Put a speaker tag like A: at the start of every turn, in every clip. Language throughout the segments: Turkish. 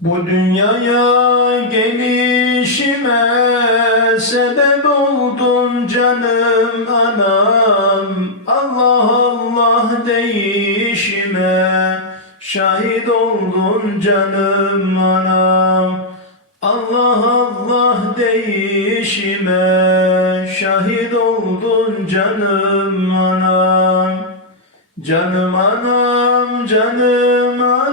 A: Bu dünyaya gelişime sebep oldun canım anam. Allah Allah değişime şahit oldun canım anam. Allah Allah değişime şahit oldun canım anam. Canım anam, canım anam,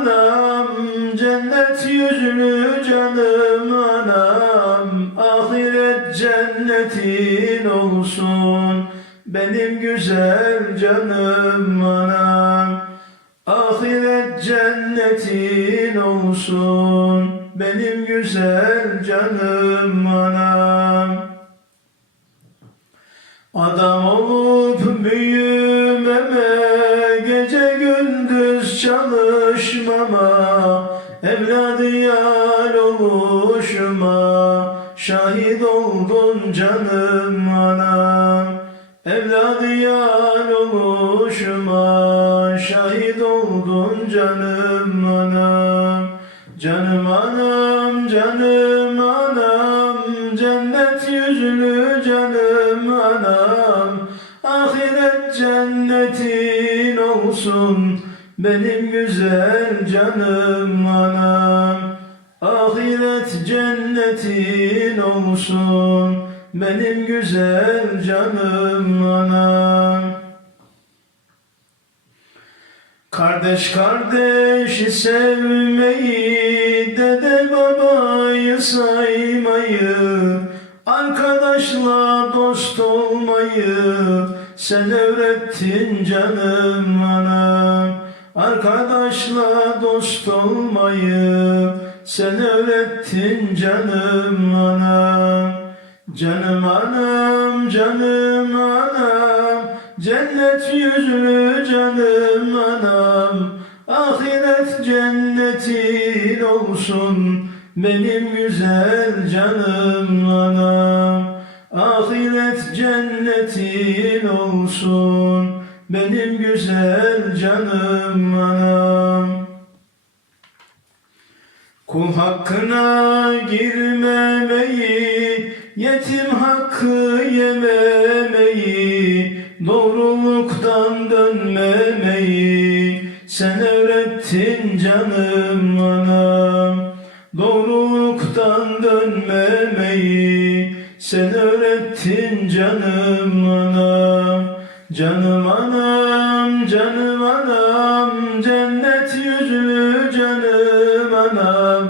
A: cennet yüzlü canım anam, ahiret cennetin olsun, benim güzel canım anam, ahiret cennetin olsun, benim güzel canım anam. Adam olup büyümeme, gece gündüz çalışmama, evladı yar oluşuma, şahit oldun canım anam. Evladı yar oluşuma, şahit oldun canım anam. Canım anam, canım anam, cennet yüzlü canım anam. Ahiret cennetin olsun, benim güzel canım anam. Ahiret cennetin olsun, benim güzel canım anam. Kardeş kardeşi sevmeyi, dede babayı saymayı, arkadaşla dost olmayı, sen öğrettin canım anam. Arkadaşla dost olmayı, sen öğrettin canım anam. Canım anam, canım anam, cennet yüzlü canım anam, ahiret cennetin olsun, benim güzel canım anam, ahiret cennetin olsun, benim güzel canım anam. Kul hakkına girmemeyi, yetim hakkı yememeyi, doğruluktan dönmemeyi, sen öğrettin canım anam. Doğruluktan dönmemeyi, sen öğrettin canım anam. Canım anam, canım anam, cennet yüzlü canım anam.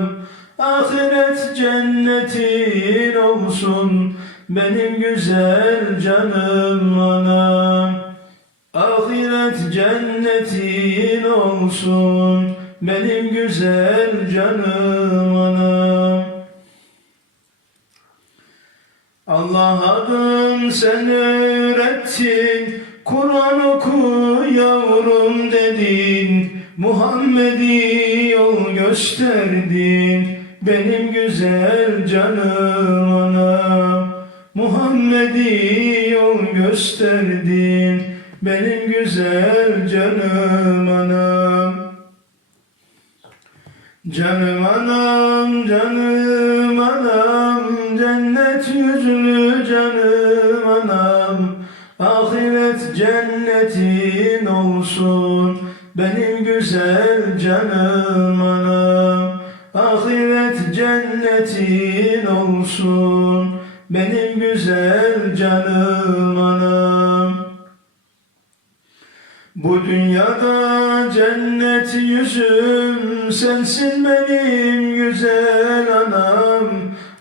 A: Ahiret cennetin olsun, benim güzel canım anam. Ahiret cennetin olsun, benim güzel canım anam. Allah adın sen öğrettin, Kur'an oku yavrum dedin, Muhammed'i yol gösterdin, benim güzel canım anam. Muhammed'i yol gösterdin, benim güzel canım anam. Canım anam, canım benim güzel canım anam. Ahiret cennetin olsun, benim güzel canım anam. Bu dünyada cennet yüzüm sensin benim güzel anam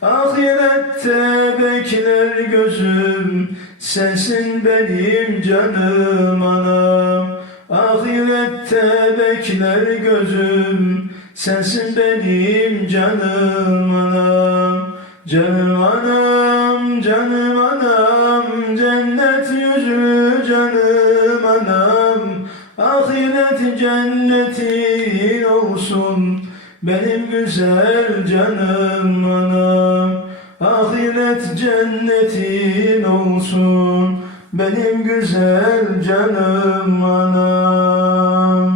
A: Ahirette bekler gözüm sensin benim canım anam bekler gözüm sensin benim canım anam Canım anam, canım anam, cennet yüzlü canım anam. Ahiret cennetin olsun, benim güzel canım anam. Ahiret cennetin olsun, benim güzel canım anam.